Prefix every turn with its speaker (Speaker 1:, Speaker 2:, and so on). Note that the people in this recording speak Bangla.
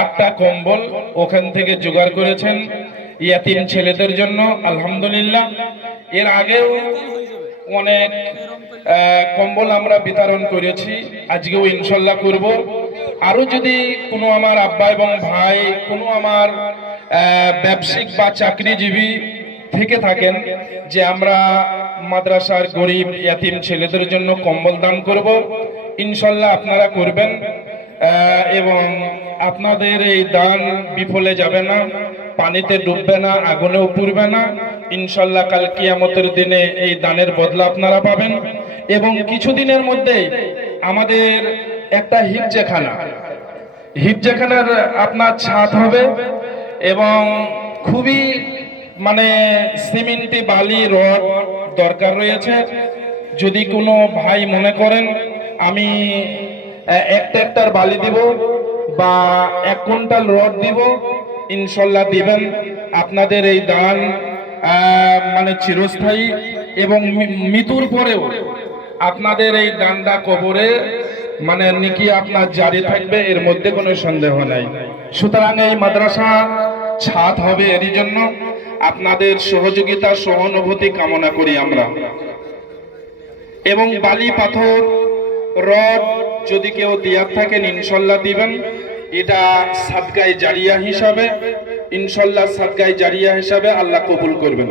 Speaker 1: আটটা কম্বল ওখান থেকে জোগাড় করেছেন ইয়াতিম ছেলেদের জন্য, আলহামদুলিল্লাহ। এর আগেও অনেক কম্বল আমরা বিতরণ করেছি, আজকেও ইনশাল্লাহ করব। আরও যদি কোনো আমার আব্বা এবং ভাই, কোনো আমার ব্যবসায়িক বা চাকরিজীবী থেকে থাকেন যে আমরা মাদ্রাসার গরিব ইয়াতিম ছেলেদের জন্য কম্বল দান করব, ইনশাল্লাহ আপনারা করবেন। এবং আপনাদের এই দান বিফলে যাবে না, পানিতে ডুববে না, আগুনেও পুড়বে না। ইনশাল্লাহ কাল কিয়ামতের দিনে এই দানের বদলা আপনারা পাবেন। এবং কিছুদিনের মধ্যেই আমাদের একটা হিপজেখানা হিপজেখানার আপনার ছাদ হবে এবং খুবই মানে সিমেন্টি, বালি, রড দরকার রয়েছে। যদি কোনো ভাই মনে করেন, আমি একটা একটার বালি দিব। বা এক কুইন্টাল রড দিব, ইনশাল্লাহ দিবেন। আপনাদের এই দান মানে চিরস্থায়ী এবং মৃত্যুর পরেও আপনাদের এই দানটা কবরে মানে নিকি আপনার জারি থাকবে, এর মধ্যে কোনো সন্দেহ নাই। সুতরাং এই মাদ্রাসা ছাদ হবে এরই জন্য আপনাদের সহযোগিতা, সহানুভূতি কামনা করি আমরা। এবং বালি, পাথর, রড যদি কেউ দেওয়ার থাকেন, ইনশাল্লাহ দিবেন। এটা সাদগাই জারিয়া হিসাবে ইনশাল্লাহ সাদগাই জারিয়া হিসাবে আল্লাহ কবুল করবেন।